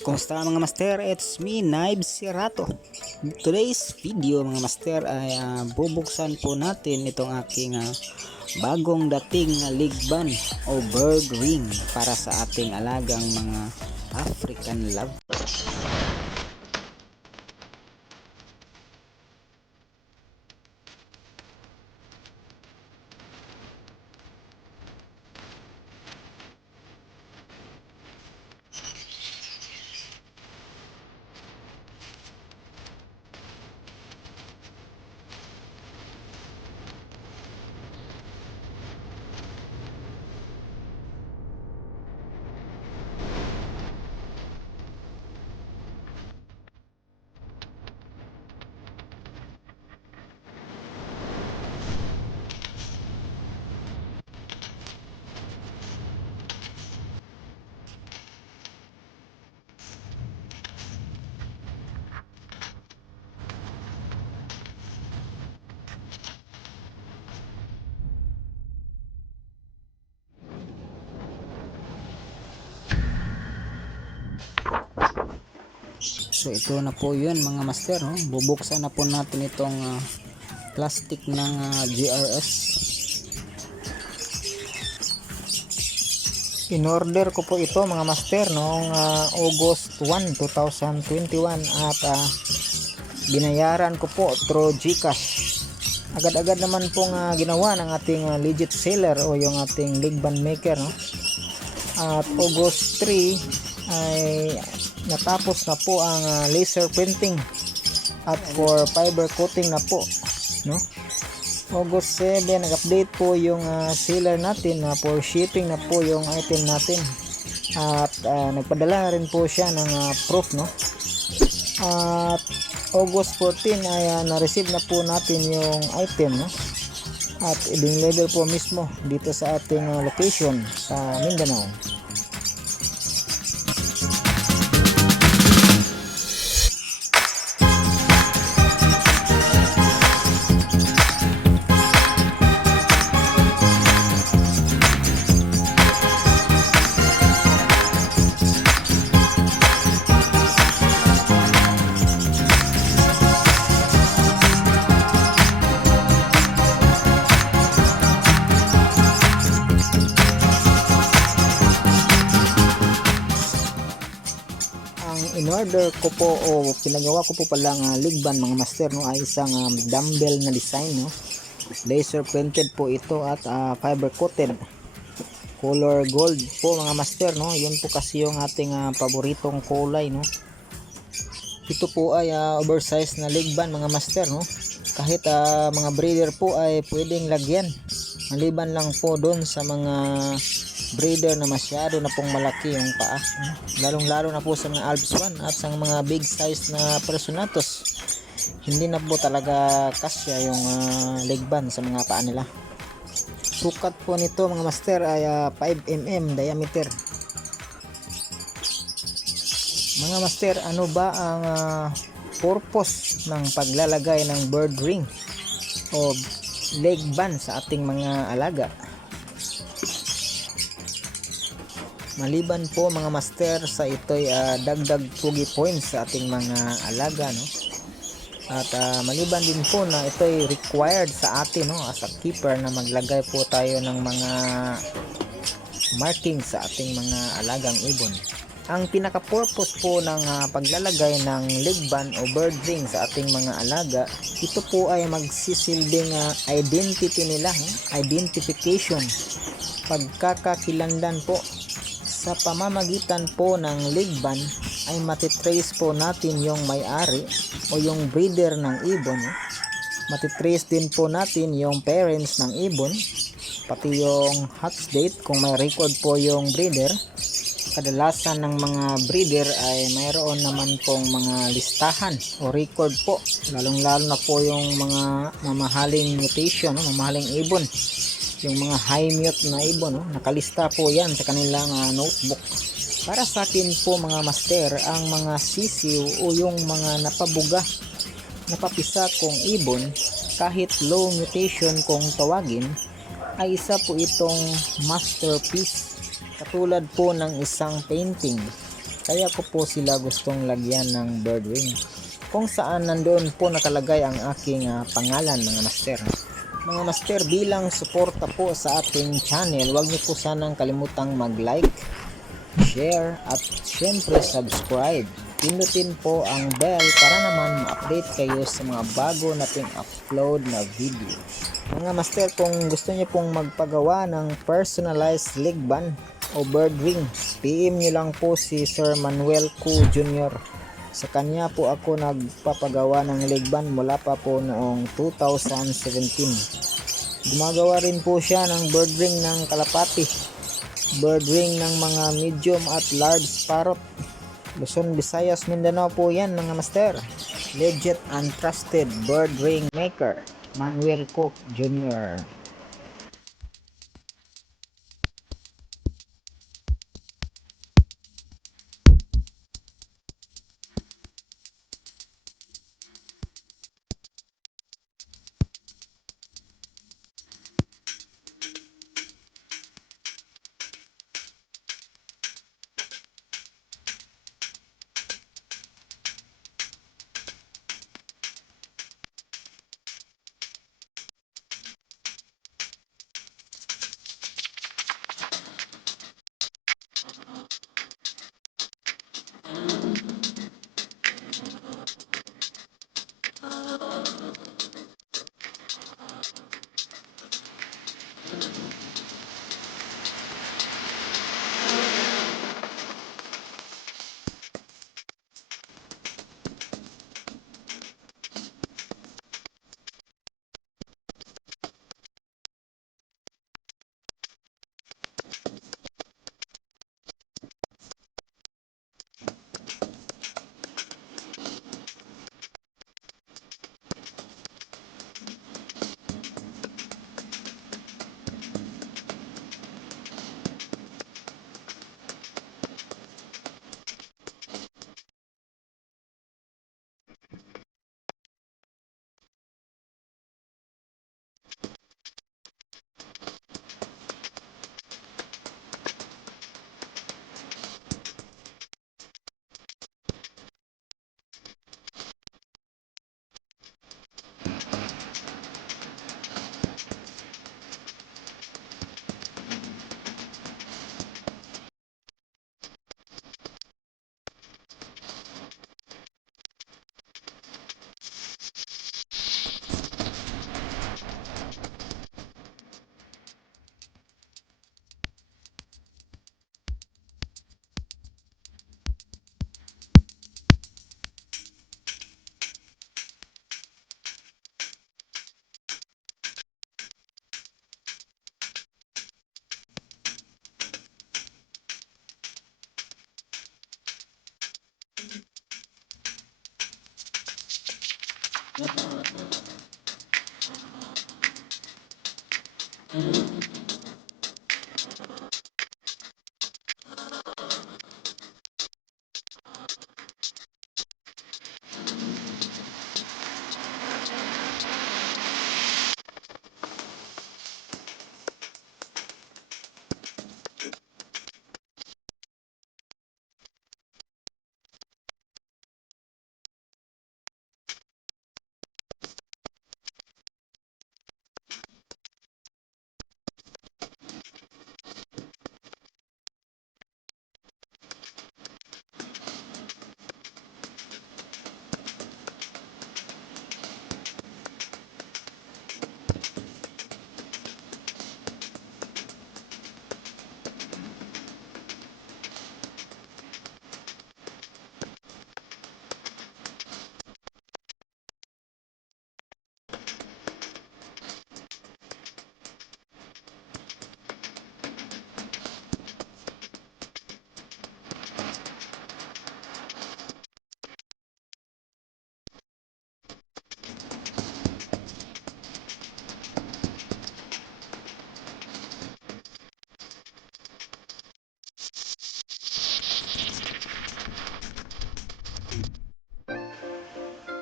Kumusta mga master? It's me, Naib Sirato. Today's video mga master ay bubuksan po natin itong aking bagong dating na ligban o bird ring para sa ating alagang mga African love. So ito na po yun mga master, no? Bubuksan na po natin itong plastic ng GRS. In order ko po ito mga master noong August 1, 2021 at binayaran ko po through GCash. Agad-agad naman pong ginawa ng ating legit seller o yung ating ligban maker, no? At August 3 ay natapos na po ang laser printing at for fiber coating na po, no? August 7 nag-update po yung seller natin na for shipping na po yung item natin at nagpadala na rin po siya ng proof, no? At August 14 ay na-receive na po natin yung item, no? At i-deliver po mismo dito sa ating location sa Mindanao. In-order ko po o pinagawa ko po palang ligban mga master, no, ay isang dumbbell na design, no? Laser printed po ito at fiber coated color gold po mga master, no? Yun po kasi yung ating paboritong kulay, no? Ito po ay oversized na ligban mga master, no? Kahit mga breeder po ay pwedeng lagyan, maliban lang po doon sa mga breeder na masyado na pong malaki yung paa, lalong lalo na po sa mga Alps 1 at sa mga big size na Personatus. Hindi na po talaga kasya yung ligban sa mga paa nila. Sukat po nito mga master ay 5mm diameter. Mga master, ano ba ang purpose ng paglalagay ng bird ring o leg band sa ating mga alaga? Maliban po mga master sa ito'y dagdag pugi points sa ating mga alaga, no? At maliban din po na ito'y required sa atin, no, as a keeper, na maglagay po tayo ng mga marking sa ating mga alagang ibon. Ang pinaka-purpose po ng paglalagay ng leg band o bird ring sa ating mga alaga, ito po ay magsisilbing identity nila, identification, pagkakakilanlan po. Sa pamamagitan po ng leg band ay matitrace po natin yung may-ari o yung breeder ng ibon. Matitrace din po natin yung parents ng ibon, pati yung hatch date kung may record po yung breeder. Kadalasan ng mga breeder ay mayroon naman pong mga listahan o record po, lalong lalo na po yung mga mamahaling mutation, mamahaling ibon, yung mga high mute na ibon, nakalista po yan sa kanilang notebook. Para sa akin po mga master, ang mga sisiw o yung mga napabuga, napapisa kong ibon, kahit low mutation kung tawagin, ay isa po itong masterpiece, katulad po ng isang painting. Kaya ko po sila gustong lagyan ng bird wing. Kung saan nandoon po nakalagay ang aking pangalan mga master. Mga master, bilang suporta po sa ating channel, huwag niyo po sanang kalimutang mag-like, share at syempre subscribe. Pindutin po ang bell para naman ma-update kayo sa mga bago nating upload na video. Mga master, kung gusto niyo pong magpagawa ng personalized leg band o bird ring, PM nyo lang po si Sir Manuel Cu Jr. Sa kanya po ako nagpapagawa ng leg band mula pa po noong 2017. Gumagawa rin po siya ng bird ring ng kalapati, bird ring ng mga medium at large parrot. Luzon, Visayas, Mindanao po yan mga master. Legit and trusted bird ring maker, Manuel Cook Jr.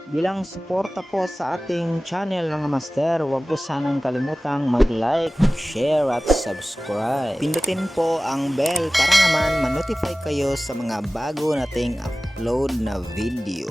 Bilang suporta po sa ating channel mga master, huwag po sanang kalimutang mag-like, share at subscribe. Pindutin po ang bell para naman ma-notify kayo sa mga bago nating upload na video.